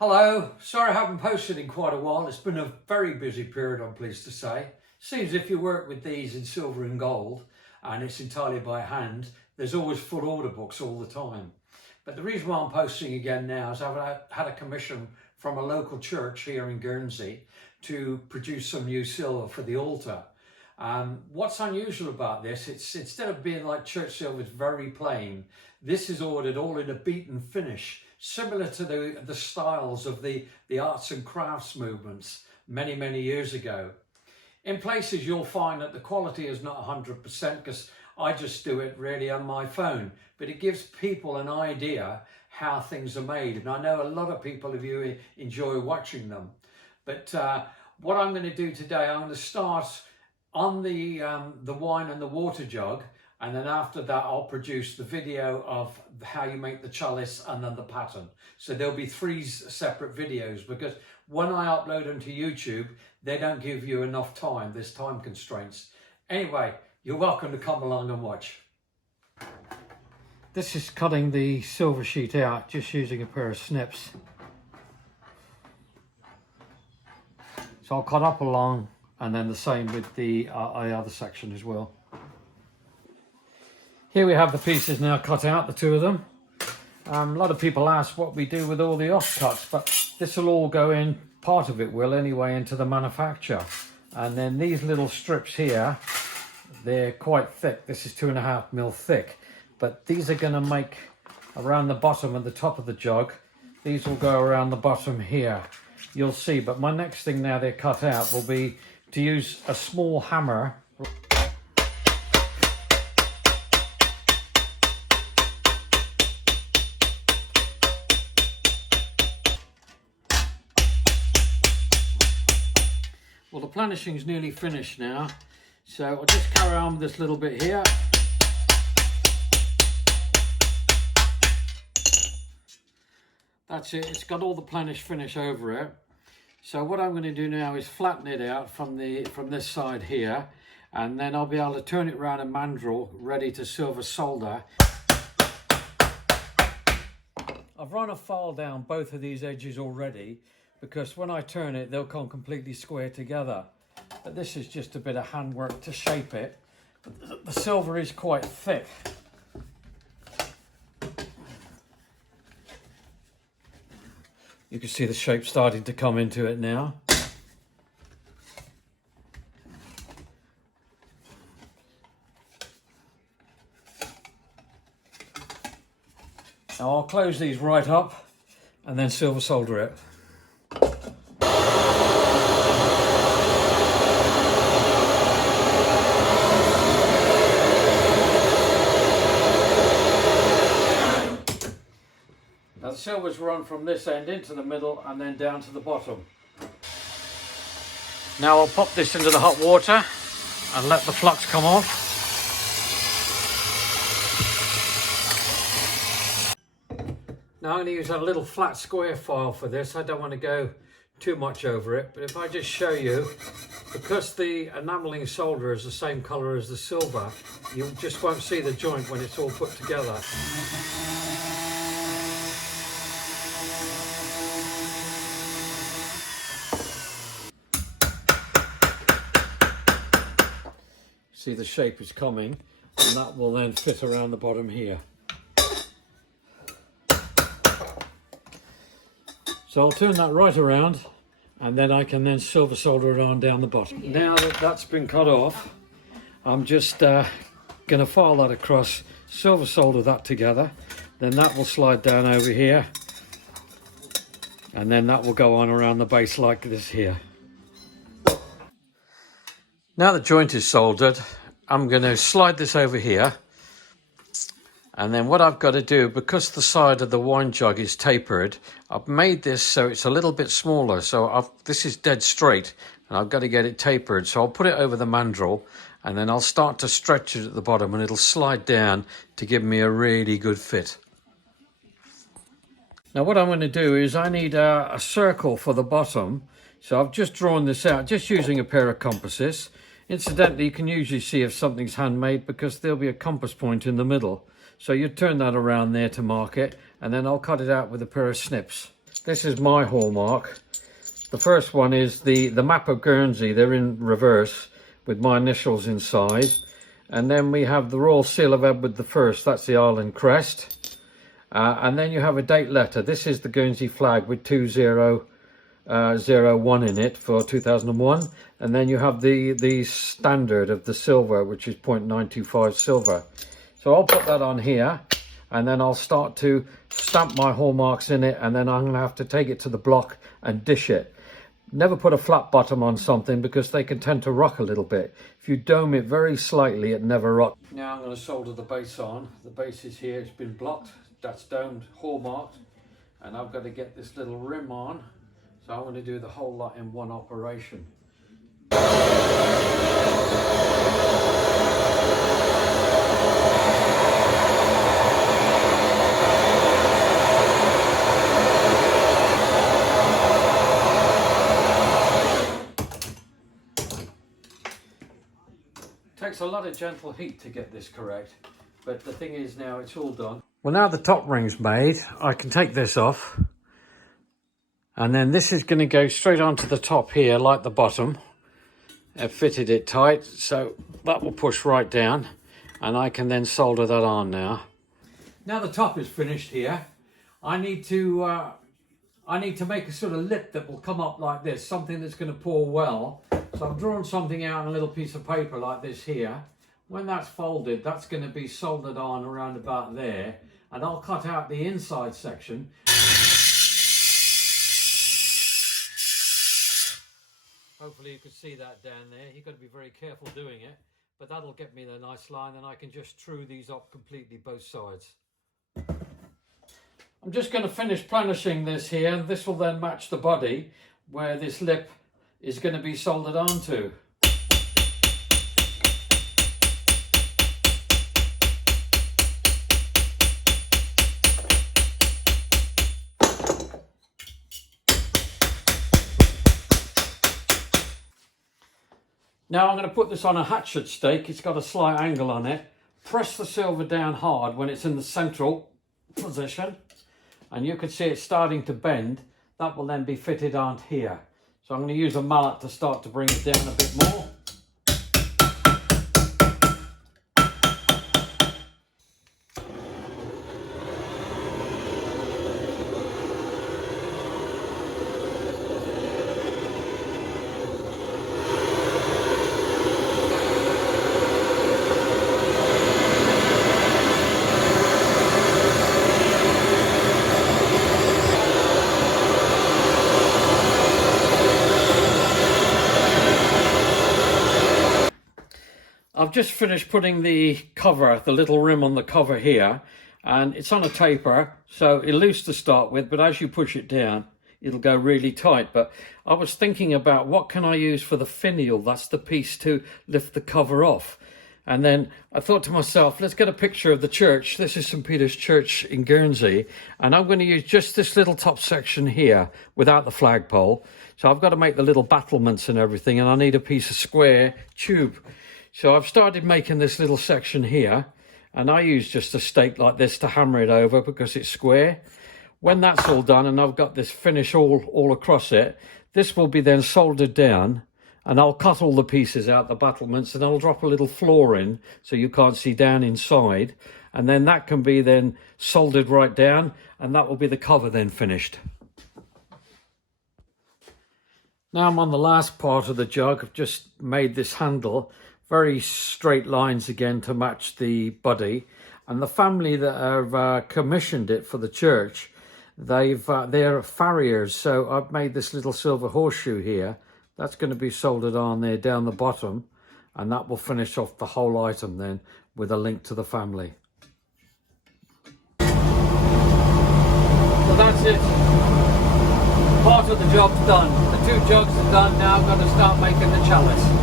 Hello, sorry I haven't posted in quite a while. It's been a very busy period, I'm pleased to say. Seems if you work with these in silver and gold and it's entirely by hand, there's always full order books all the time. But the reason why I'm posting again now is I've had a commission from a local church here in Guernsey to produce some new silver for the altar. What's unusual about this, it's instead of being like church silver, it's very plain. This is ordered all in a beaten finish, similar to the styles of the arts and crafts movements many years ago. In places you'll find that the quality is not 100% because I just do it really on my phone, but it gives people an idea how things are made. And I know a lot of people of you enjoy watching them. But what I'm going to do today, I'm going to start on the wine and the water jug, and then after that I'll produce the video of how you make the chalice and then the pattern. So there'll be 3 separate videos, because when I upload them to YouTube, they don't give you enough time. There's time constraints. Anyway, you're welcome to come along and watch. This is cutting the silver sheet out just using a pair of snips. So I'll cut up along, and then the same with the other section as well. Here we have the pieces now cut out, the 2 of them. A lot of people ask what we do with all the offcuts, but this will all go in, part of it will anyway, into the manufacture. And then these little strips here, they're quite thick. This is 2.5mm thick, but these are going to make around the bottom and the top of the jug. These will go around the bottom here. You'll see, but my next thing now they're cut out will be to use a small hammer. Well, the planishing is nearly finished now, so I'll just carry on with this little bit here. That's it, it's got all the planish finish over it. So what I'm going to do now is flatten it out from this side here, and then I'll be able to turn it around a mandrel ready to silver solder. I've run a file down both of these edges already, because when I turn it they'll come completely square together. But this is just a bit of handwork to shape it. The silver is quite thick. You can see the shape starting to come into it now. Now I'll close these right up and then silver solder it. Now the silver's run from this end into the middle and then down to the bottom. Now I'll pop this into the hot water and let the flux come off. Now I'm going to use a little flat square file for this. I don't want to go too much over it, but if I just show you, because the enameling solder is the same colour as the silver, you just won't see the joint when it's all put together. See, the shape is coming, and that will then fit around the bottom here. So I'll turn that right around, and then I can then silver solder it on down the bottom. Now that that's been cut off, I'm just going to file that across, silver solder that together, then that will slide down over here, and then that will go on around the base like this here. Now the joint is soldered, I'm going to slide this over here, and then what I've got to do, because the side of the wine jug is tapered, I've made this so it's a little bit smaller. So this is dead straight, and I've got to get it tapered. So I'll put it over the mandrel, and then I'll start to stretch it at the bottom, and it'll slide down to give me a really good fit. Now what I'm going to do is I need a circle for the bottom. So I've just drawn this out, just using a pair of compasses. Incidentally, you can usually see if something's handmade because there'll be a compass point in the middle. So you turn that around there to mark it, and then I'll cut it out with a pair of snips. This is my hallmark. The first one is the map of Guernsey. They're in reverse with my initials inside. And then we have the Royal Seal of Edward I. That's the island crest. And then you have a date letter. This is the Guernsey flag with 2001 in it for 2001. And then you have the standard of the silver, which is 0.925 silver. So I'll put that on here, and then I'll start to stamp my hallmarks in it, and then I'm going to have to take it to the block and dish it. Never put a flat bottom on something because they can tend to rock a little bit. If you dome it very slightly, it never rocks. Now I'm going to solder the base on. The base is here, it's been blocked. That's domed, hallmarked. And I've got to get this little rim on. So I'm going to do the whole lot in one operation. Takes a lot of gentle heat to get this correct, but the thing is now it's all done. Well, now the top ring's made, I can take this off, and then this is going to go straight onto the top here like the bottom. I've fitted it tight, so that will push right down, and I can then solder that on now. Now the top is finished here. I need to make a sort of lip that will come up like this, something that's going to pour well. So I've drawn something out on a little piece of paper like this here. When that's folded, that's going to be soldered on around about there. And I'll cut out the inside section. Hopefully you can see that down there. You've got to be very careful doing it. But that'll get me the nice line, and I can just true these up completely both sides. I'm just going to finish planishing this here. This will then match the body where this lip is going to be soldered onto. Now I'm going to put this on a hatchet stake. It's got a slight angle on it. Press the silver down hard when it's in the central position, and you can see it starting to bend. That will then be fitted on here. So I'm going to use a mallet to start to bring it down a bit more. I've just finished putting the cover, the little rim on the cover here, and it's on a taper, so it's loose to start with, but as you push it down, it'll go really tight. But I was thinking about what can I use for the finial, that's the piece to lift the cover off. And then I thought to myself, let's get a picture of the church. This is St. Peter's Church in Guernsey, and I'm going to use just this little top section here without the flagpole. So I've got to make the little battlements and everything, and I need a piece of square tube. So I've started making this little section here, and I use just a stake like this to hammer it over because it's square. When that's all done and I've got this finish all across it, this will be then soldered down, and I'll cut all the pieces out, the battlements, and I'll drop a little floor in so you can't see down inside, and then that can be then soldered right down, and that will be the cover then finished. Now I'm on the last part of the jug. I've just made this handle. Very straight lines again to match the body, and the family that have commissioned it for the church, they're farriers, so I've made this little silver horseshoe here. That's going to be soldered on there down the bottom, and that will finish off the whole item then with a link to the family. So that's it. Part of the job's done. The two jugs are done. Now I'm going to start making the chalice.